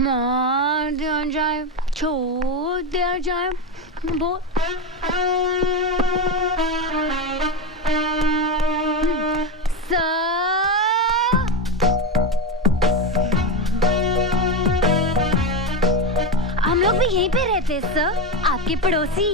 मार दिया जाए, छोड़ दिया जाए, वो हम लोग भी यहीं पे रहते सर, आपके पड़ोसी।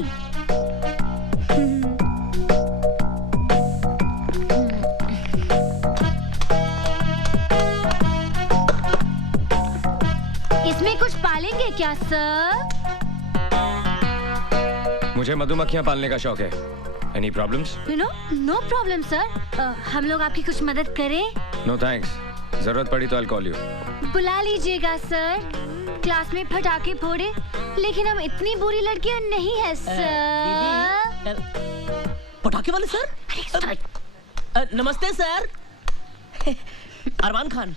इसमें कुछ पालेंगे क्या सर? मुझे मधुमक्खियां पालने का शौक है। Any problems? No problem sir. हम लोग आपकी कुछ मदद करें? No thanks. जरूरत पड़ी तो I'll call you. बुला लीजिएगा सर। क्लास में पटाखे फोड़े, लेकिन हम इतनी बुरी लड़कियां नहीं है सर। पटाखे वाले सर? नमस्ते सर। अरमान खान,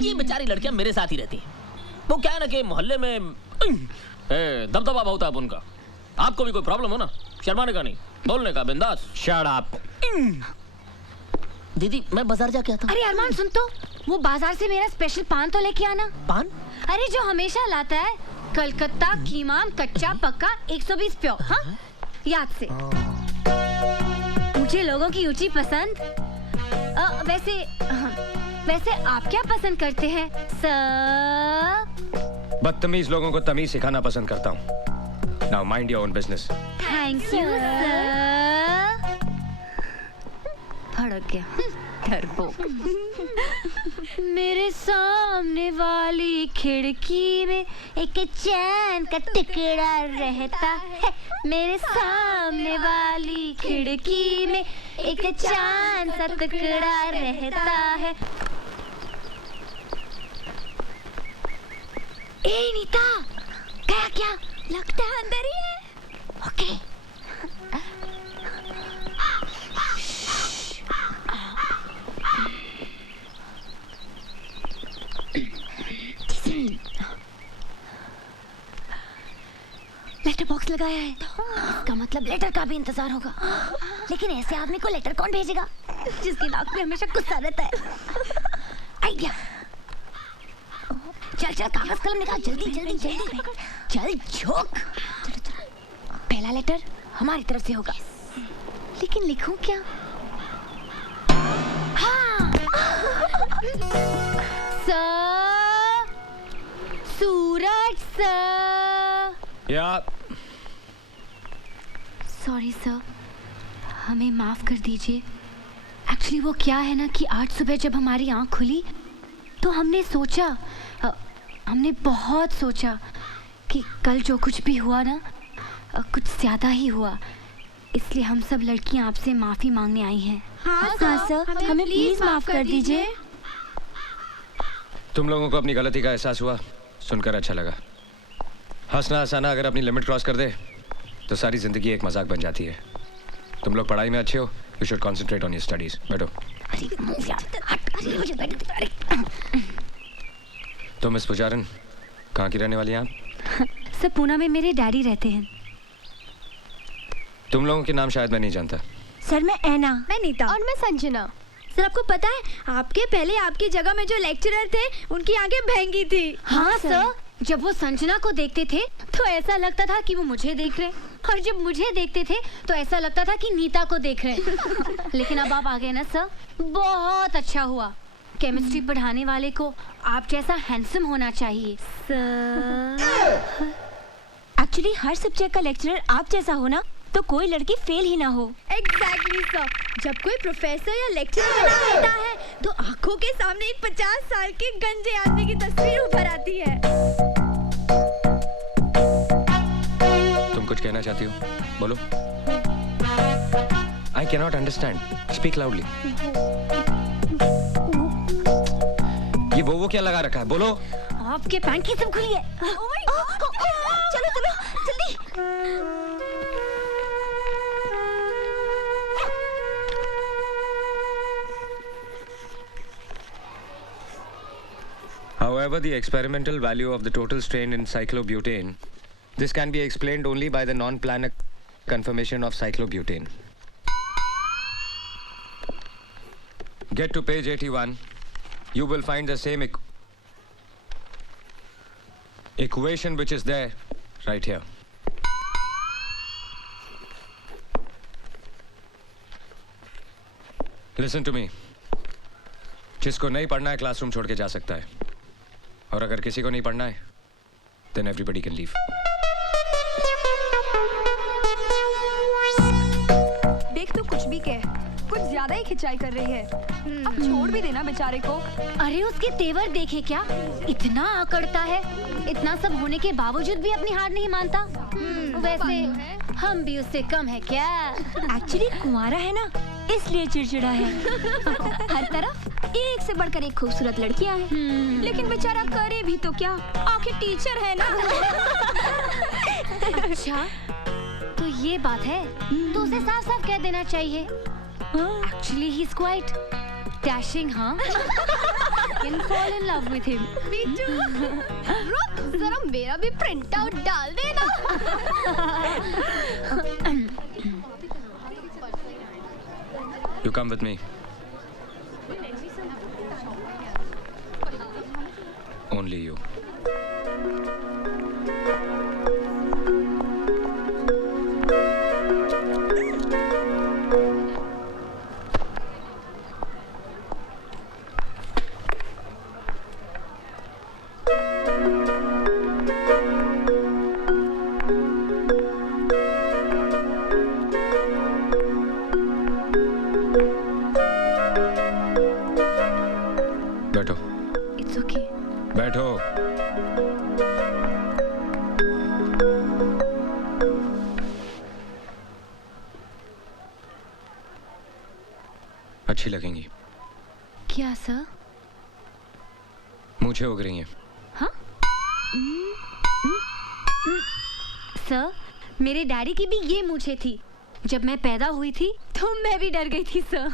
ये बेचारी लड़कियां मेरे साथ ही रहती हैं। वो क्या है ना कि मोहल्ले में दबदबा बहुत है उनका। आपको भी कोई प्रॉब्लम हो ना, शर्माने का नहीं, बोलने का, बिंदास। Shut up. दीदी मैं बाजार जाके आता हूँ। अरे अरमान सुन तो, वो बाजार से मेरा स्पेशल पान तो लेके आना। पान? अरे जो हमेशा लाता है, कलकत्ता कीमाम कच्चा पक्का 120 प्योर। हाँ याद से। मुझे लोगों की ऊंची पसंद। वैसे आप क्या पसंद करते हैं सर? बदतमीज लोगों को तमीज सिखाना पसंद करता हूँ। Now mind your own business. Thank you sir. भड़क गया डरपोक। मेरे सामने वाली खिड़की में एक चैन का टुकड़ा रहता है। मेरे सामने वाली खिड़की में एक चांद सा टुकड़ा रहता है। ए नीता, गया क्या? लगता है अंदर ही है। ओके। लेटर बॉक्स लगाया है, इसका मतलब लेटर का भी इंतजार होगा। लेकिन ऐसे आदमी को लेटर कौन भेजेगा जिसकी नाक में हमेशा गुस्सा रहता है? आइडिया। चल चल कागज कलम निकाल, जल्दी जल्दी जल्दी चल झोंक। पहला लेटर हमारी तरफ से होगा, लेकिन लिखूं क्या? हाँ। सर, सूरज सर। या सॉरी सर, हमें माफ कर दीजिए। एक्चुअली वो क्या है ना कि आज सुबह जब हमारी आंख खुली तो हमने सोचा, हमने बहुत सोचा कि कल जो कुछ भी हुआ ना, कुछ ज़्यादा ही हुआ। इसलिए हम सब लड़कियां आपसे माफ़ी मांगने आई हैं। हाँ सर, हमें प्लीज माफ कर दीजिए। तुम लोगों को अपनी गलती का एहसास हुआ, सुनकर अच्छा लगा। हंसना हंसाना अगर अपनी लिमिट क्रॉस कर दे तो सारी जिंदगी एक मजाक बन जाती है। तुम लोग पढ़ाई में अच्छे हो, you should concentrate on your studies. बैठो। तो मिस पुजारन, कहाँ की रहने वाली हैं आप? सर पूना में मेरे डैडी रहते हैं। तुम लोगों के नाम शायद मैं नहीं जानता। सर मैं ऐना। मैं नीता। और मैं संजना। सर आपको पता है, आपके पहले आपकी जगह में जो लेक्चरर थे उनकी आंखें भैंगी थी। हाँ सर, जब वो संजना को देखते थे तो ऐसा लगता था कि वो मुझे देख रहे, और जब मुझे देखते थे तो ऐसा लगता था कि नीता को देख रहे। लेकिन अब आप आ गए ना सर, बहुत अच्छा हुआ। केमिस्ट्री पढ़ाने वाले को आप जैसा हैंडसम होना चाहिए सर। एक्चुअली हर सब्जेक्ट का लेक्चरर आप जैसा हो ना, तो कोई लड़की फेल ही ना हो। Exactly sir. जब कोई प्रोफेसर या लेक्चरर बना होता है तो आंखों के सामने एक 50 साल के गंजे आदमी की तस्वीर उभर आती है। तुम कुछ कहना चाहती हो? बोलो। I cannot understand. Speak loudly. ये वो क्या लगा रखा है? बोलो। आपके पैंट की सब खुली है। चलो चलो जल्दी। However, the experimental value of the total strain in cyclobutane, this can be explained only by the non-planar conformation of cyclobutane. Get to page 81. You will find the same equation which is there right here. Listen to me. जिसको नहीं पढ़ना है classroom छोड़ के जा सकता है, और अगर किसी को नहीं पढ़ना है then everybody can leave. देख तू कुछ भी कह, कुछ ज्यादा ही खिंचाई कर रही है। अब छोड़ भी देना बेचारे को। अरे उसके तेवर देखे क्या, इतना आकड़ता है, इतना सब होने के बावजूद भी अपनी हार नहीं मानता। वैसे हम भी उससे कम है क्या? एक्चुअली कुंवारा है ना, इसलिए चिड़चिड़ा है। हर तरफ एक से बढ़कर एक खूबसूरत लड़कियां हैं, लेकिन बेचारा करे भी तो क्या, आखिर टीचर है ना। अच्छा, तो ये बात है, तो उसे साफ साफ कह देना चाहिए। Actually, he's quite dashing, हाँ? Can fall in love with him. Me too. रुक, जरा मेरा भी प्रिंट आउट डाल देना। You come with me. Only you. बैठो। It's okay. बैठो। अच्छी लगेंगी। क्या सर? मूंछें उग रही हैं। हाँ? सर, मेरे डैडी की भी ये मूंछें थी। जब मैं पैदा हुई थी तो मैं भी डर गई थी सर।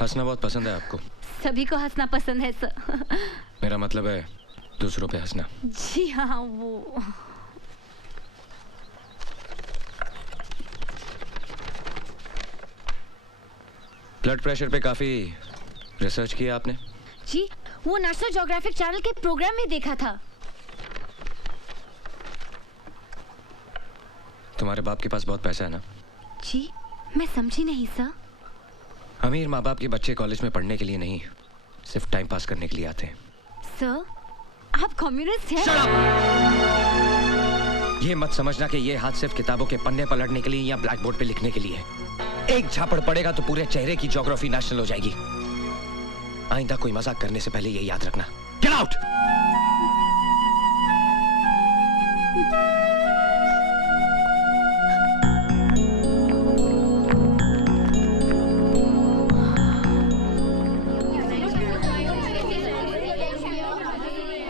हंसना बहुत पसंद है आपको। सभी को हंसना पसंद है सर। मेरा मतलब है दूसरों पे हंसना। जी हाँ, वो ब्लड प्रेशर पे काफी रिसर्च किया आपने? जी, वो नेशनल ज्योग्राफिक चैनल के प्रोग्राम में देखा था। तुम्हारे बाप के पास बहुत पैसा है ना? जी, मैं समझी नहीं सर। अमीर माँ बाप के बच्चे कॉलेज में पढ़ने के लिए नहीं, सिर्फ टाइम पास करने के लिए आते हैं। सर, आप कम्युनिस्ट हैं? ये मत समझना कि ये हाथ सिर्फ किताबों के पन्ने पलटने के लिए या ब्लैक बोर्ड पे लिखने के लिए है। एक झापड़ पड़ेगा तो पूरे चेहरे की ज्योग्राफी नेशनल हो जाएगी। आइंदा कोई मजाक करने से पहले ये याद रखना। Get out!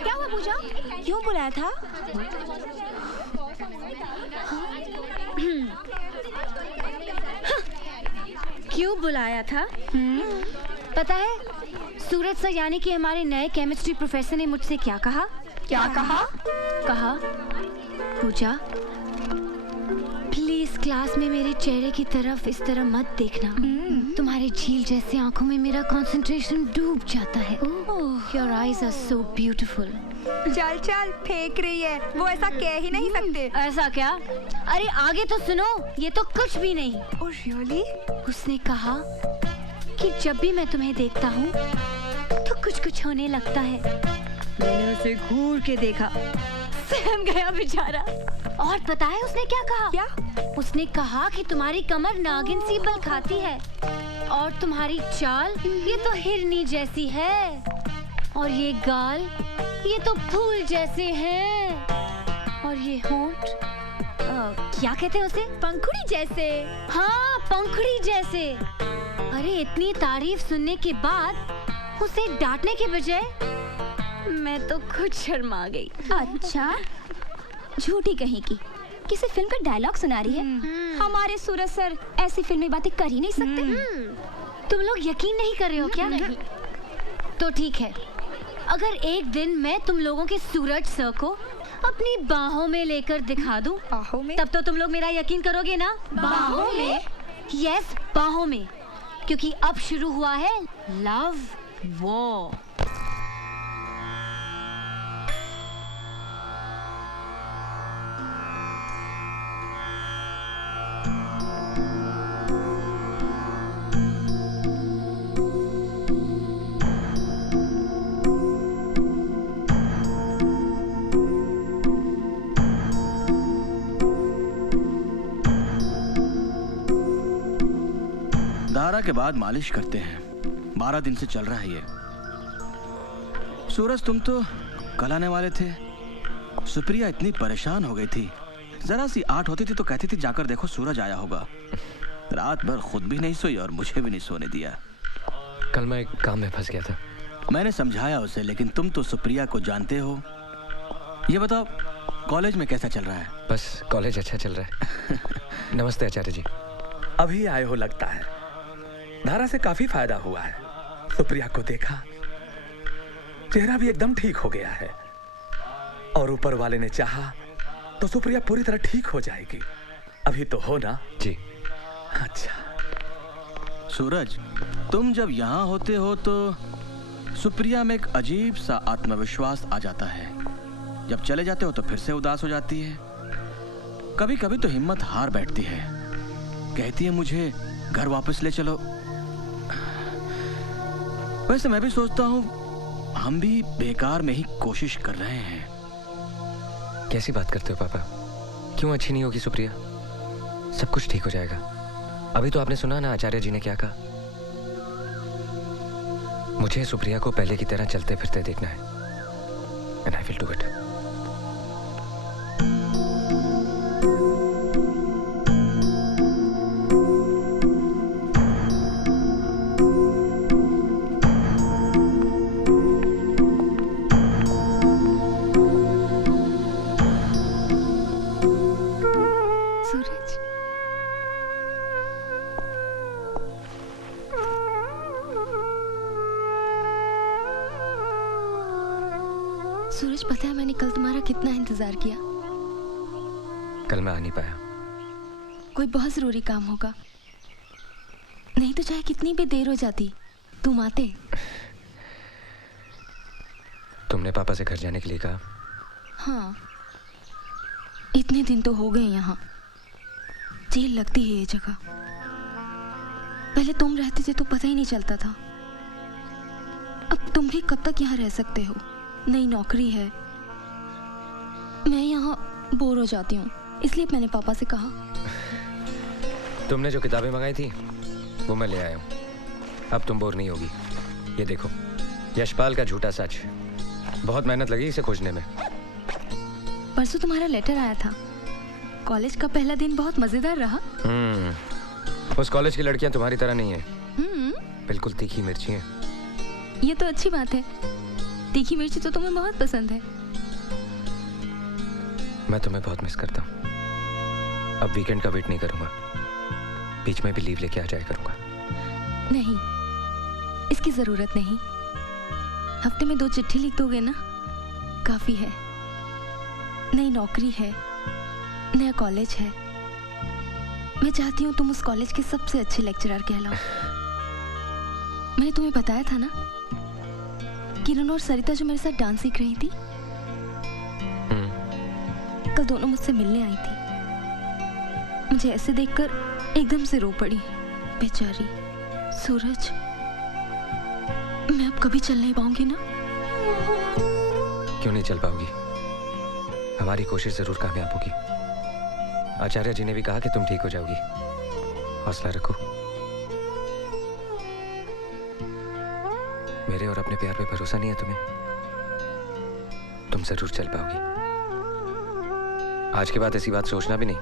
क्या हुआ पूजा? क्यों बुलाया था? क्यों बुलाया था? पता है, सूरज सर यानी कि हमारे नए केमिस्ट्री प्रोफेसर ने मुझसे क्या कहा? क्या कहा? कहा, पूजा प्लीज क्लास में मेरे चेहरे की तरफ इस तरह मत देखना। तुम्हारे झील जैसे आंखों में मेरा कंसंट्रेशन डूब जाता है। Your eyes are so beautiful. चल चल, फेंक रही है, वो ऐसा कह ही नहीं सकते। ऐसा क्या? अरे आगे तो सुनो, ये तो कुछ भी नहीं। Oh really? उसने कहा कि जब भी मैं तुम्हें देखता हूँ तो कुछ कुछ होने लगता है। मैंने उसे घूर के देखा, सहम गया बेचारा। और पता है उसने क्या कहा? क्या? उसने कहा कि तुम्हारी कमर नागिन सी बल खाती है और तुम्हारी चाल ये तो हिरनी जैसी है और ये गाल ये तो फूल जैसे हैं और ये होंठ क्या कहते हैं उसे? पंखुड़ी जैसे। हाँ, पंखुड़ी जैसे। अरे इतनी तारीफ सुनने के बाद उसे डांटने के बजाय मैं तो खुद शर्मा गई। अच्छा, झूठी कहीं की किसी फिल्म का डायलॉग सुना रही है। हमारे सूरज सर ऐसी फिल्मी बातें कर ही नहीं सकते। तुम लोग यकीन नहीं कर रहे हो क्या? नहीं। तो ठीक है, अगर एक दिन मैं तुम लोगों के सूरज सर को अपनी बाहों में लेकर दिखा दूं, बाहों में? तब तो तुम लोग मेरा यकीन करोगे ना? बाहों में? यस, बाहों में, क्योंकि अब शुरू हुआ है लव वॉर। के बाद मालिश करते हैं। 12 दिन से चल रहा है ये। सूरज, तुम तो कल आने वाले थे। सुप्रिया इतनी परेशान हो गई थी, जरा सी आठ होती थी तो कहती थी जाकर देखो सूरज आया होगा। रात भर खुद भी नहीं सोई और मुझे भी नहीं सोने दिया। कल मैं एक काम में फंस गया था। मैंने समझाया उसे, लेकिन तुम तो सुप्रिया को जानते हो। ये बताओ, कॉलेज में कैसा चल रहा है? बस कॉलेज अच्छा चल रहा है। नमस्ते आचार्य जी। अभी आए हो लगता है। धारा से काफी फायदा हुआ है। सुप्रिया को देखा, चेहरा भी एकदम ठीक हो गया है, और ऊपर वाले ने चाहा तो सुप्रिया पूरी तरह ठीक हो जाएगी। अभी तो हो ना? जी। अच्छा। सूरज, तुम जब यहाँ होते हो तो सुप्रिया में एक अजीब सा आत्मविश्वास आ जाता है। जब चले जाते हो तो फिर से उदास हो जाती है। कभी कभी तो हिम्मत हार बैठती है, कहती है मुझे घर वापस ले चलो। वैसे मैं भी सोचता हूँ हम भी बेकार में ही कोशिश कर रहे हैं। कैसी बात करते हो पापा? क्यों अच्छी नहीं होगी सुप्रिया? सब कुछ ठीक हो जाएगा। अभी तो आपने सुना ना आचार्य जी ने क्या कहा। मुझे सुप्रिया को पहले की तरह चलते फिरते देखना है, and I will do it. Suraj, Suraj, पता है मैंने कल तुम्हारा कितना इंतजार किया। कल मैं आ नहीं पाया। कोई बहुत जरूरी काम होगा, नहीं तो चाहे कितनी भी देर हो जाती तुम आते। तुमने पापा से घर जाने के लिए कहा? हाँ, इतने दिन तो हो गए यहाँ। जेल लगती है ये जगह। पहले तुम रहते थे तो पता ही नहीं चलता था। अब तुम भी कब तक यहाँ रह सकते हो? नई नौकरी है, मैं यहाँ बोर हो जाती हूँ, इसलिए मैंने पापा से कहा। तुमने जो किताबें मंगाई थी वो मैं ले आया हूँ। अब तुम बोर नहीं होगी। ये देखो, यशपाल का झूठा सच। बहुत मेहनत लगी इसे खोजने में। परसों तुम्हारा लेटर आया था। कॉलेज का पहला दिन बहुत मजेदार रहा। उस कॉलेज की लड़कियां तुम्हारी तरह नहीं है, बिल्कुल तीखी मिर्ची हैं। ये तो अच्छी बात है। तीखी मिर्ची तो तुम्हें बहुत पसंद है। मैं तुम्हें बहुत मिस करता हूँ। अब वीकेंड का वेट नहीं करूंगा, बीच में भी लीव लेके आ जाया करूंगा। नहीं, इसकी जरूरत नहीं। हफ्ते में 2 चिट्ठी लिख दोगे ना, काफी है। नई नौकरी है, नया कॉलेज है। मैं चाहती हूँ तुम उस कॉलेज के सबसे अच्छे लेक्चरर कहलाओ। मैंने तुम्हें बताया था ना, किरण और सरिता जो मेरे साथ डांस सीख रही थी, कल दोनों मुझसे मिलने आई थी। मुझे ऐसे देखकर एकदम से रो पड़ी, बेचारी। सूरज, मैं अब कभी चल नहीं पाऊंगी ना? क्यों नहीं चल पाओगी? हमारी कोशिश जरूर कामयाब होगी। आचार्य जी ने भी कहा कि तुम ठीक हो जाओगी। हौसला रखो। मेरे और अपने प्यार पे भरोसा नहीं है तुम्हें? तुम जरूर चल पाओगी। आज के बाद ऐसी बात सोचना भी नहीं।